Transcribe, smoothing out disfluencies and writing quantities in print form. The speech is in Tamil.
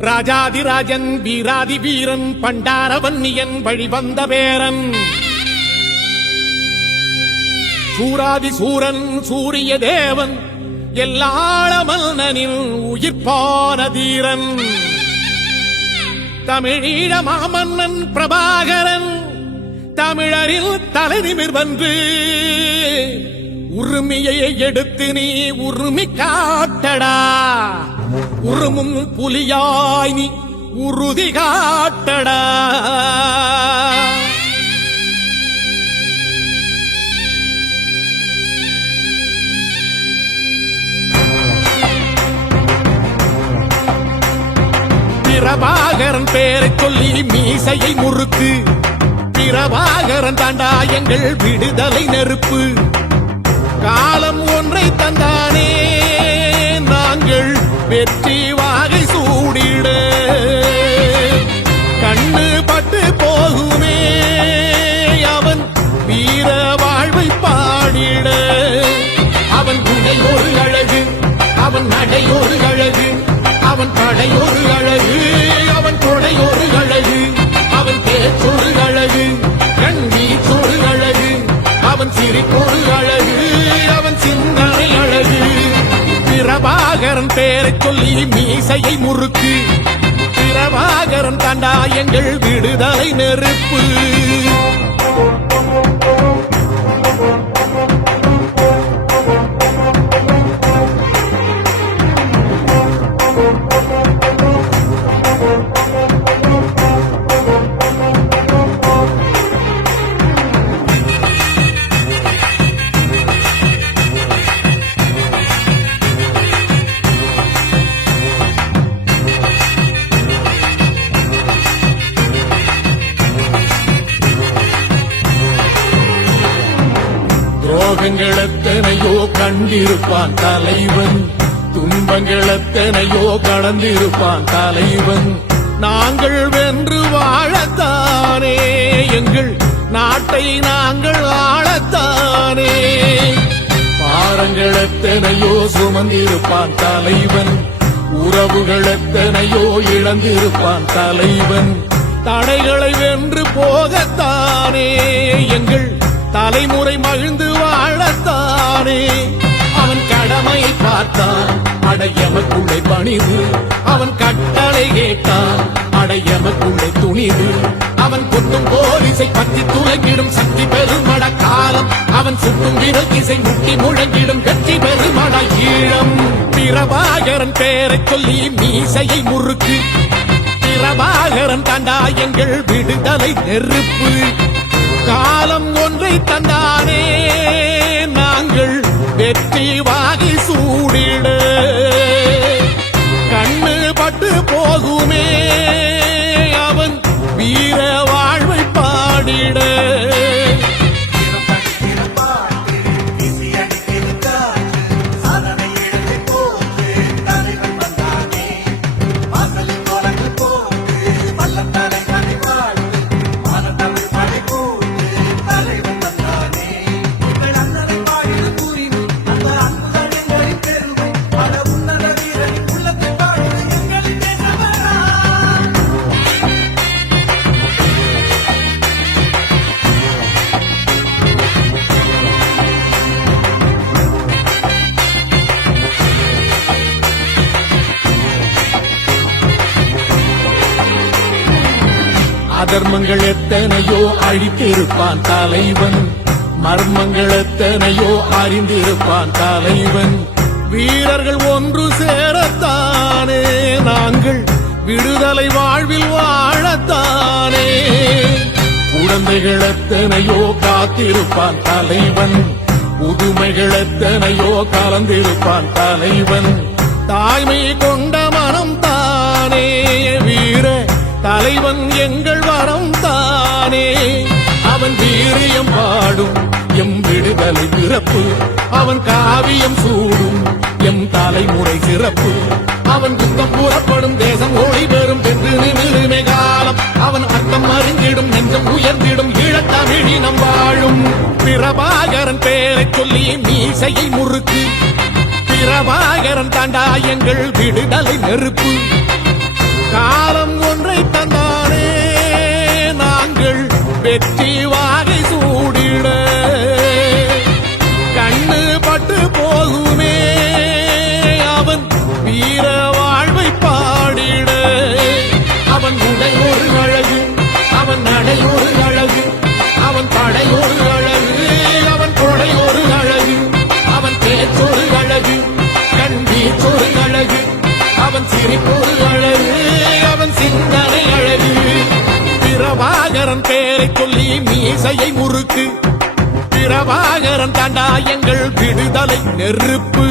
ராஜாதிராஜன் வீராதி வீரன் பண்டாரவன்னியன் வழிவந்த பேரன் சூராதி சூரன் சூரிய தேவன் எல்லாள மன்னனின் உயிர்ப்பான தீரன் தமிழீழ மாமன்னன் பிரபாகரன் தமிழரில் தலைநிமிர் வந்து உரிமையை எடுத்து நீ உரிமை காட்டடா உருமும் புலியாய் நீ உறுதி காட்டடா பிரபாகரன் பேரை சொல்லி மீசையை முறுக்கு பிரபாகரன் தாண்டா எங்கள் விடுதலை நெருப்பு காலம் ஒன்றை தந்தானே நாங்கள் வெற்றி வாகை சூடிட கண்ணு பட்டு போகுமே அவன் வீர வாழ்வை பாடிட அவன் குடை ஒரு அழகு அவன் நடை ஒரு அழகு அவன் படை ஒரு அழகு அவன் கொடை ஒரு அழகு அவன் பேச்சொரு அழகு கண் வீச்சொரு அழகு அவன் சிரிப்பொரு அழகு அவன் சிந்தனை அழகு பிரபாகரன் பேரை சொல்லி மீசையை முறுக்கு பிரபாகரன் தாண்டா எங்கள் விடுதலை நெருப்பு துன்பங்களெத்தனையோ கண்டிருப்பான் தலைவன் துன்பங்களெத்தனையோ கடந்திருப்பான் தலைவன் நாங்கள் வென்று வாழத்தானே எங்கள் நாட்டை நாங்கள் ஆளத்தானே பாரங்களெத்தனையோ சுமந்திருப்பான் தலைவன் உறவுகளெத்தனையோ இழந்திருப்பான் தலைவன் தடைகளை வென்று போகத்தானே எங்கள் தலைமுறை மகிழ்ந்து வாழத்தானே அவன் கடமையை பார்த்தான் அடையமக்குள்ளே பணிவு அவன் கட்டளை கேட்டான் அடையமக்குள்ளே துணிவு அவன் குத்தும் போலீசை பற்றி துலங்கிடும் சக்தி பெருமட காலம் அவன் சுட்டும் விரல் திசை முட்டி முழங்கிடும் கட்சி பெருமட ஈழம் பிரபாகரன் பேரை சொல்லி மீசையை முறுக்கு பிரபாகரன் தாண்டா எங்கள் விடுதலை நெருப்பு காலம் ஒன்றை தந்தானே நாங்கள் வெற்றி வாகி சூடிட கண்ணு பட்டு போகுமே அவன் வீர வாழ்வை பாடிட அதர்மங்கள் எத்தனையோ அழித்திருப்பான் தலைவன் மர்மங்கள் எத்தனையோ அறிந்திருப்பான் தலைவன் வீரர்கள் ஒன்று சேரத்தானே நாங்கள் விடுதலை வாழ்வில் வாழத்தானே குழந்தைகள் எத்தனையோ காத்திருப்பான் தலைவன் புதுமைகள் எத்தனையோ கலந்திருப்பான் தலைவன் தாய்மை கொண்ட மனம் தானே வீர தலைவன் எங்கள் வரம் தானே அவன் வீரியம் பாடும் எம் விடுதலை பிறப்பு அவன் காவியம் சூடும் எம் தலைமுறை சிறப்பு அவன் குத்தம் கூறப்படும் தேசம் ஓடி பெறும் என்று நிமிருமே காலம் அவன் அர்த்தம் அறிந்திடும் நெஞ்சம் உயர்ந்திடும் ஈழத்தமிழினம் வாழும் பிரபாகரன் பேரை சொல்லி மீசையை முறுக்கு பிரபாகரன் தாண்டா எங்கள் விடுதலை நெருப்பு காலம் ஒன்றை தந்தானே நாங்கள் வெற்றி வாகை சூடிட கண்ணு பட்டு போகுமே அவன் வீர வாழ்வை பாடிட அவன் உடை ஒரு அழகு அவன் நடை ஒரு அழகு அவன் படை ஒரு அழகு அவன் கொடை ஒரு அழகு அவன் பேச்சொரு அழகு கண் வீச்சொரு அழகு அவன் சிரிப்பொரு அழகு அவன் சிந்தனை அழகு பிரபாகரன் பேரை சொல்லி மீசையை முறுக்கு பிரபாகரன் தாண்டா எங்கள் விடுதலை நெருப்பு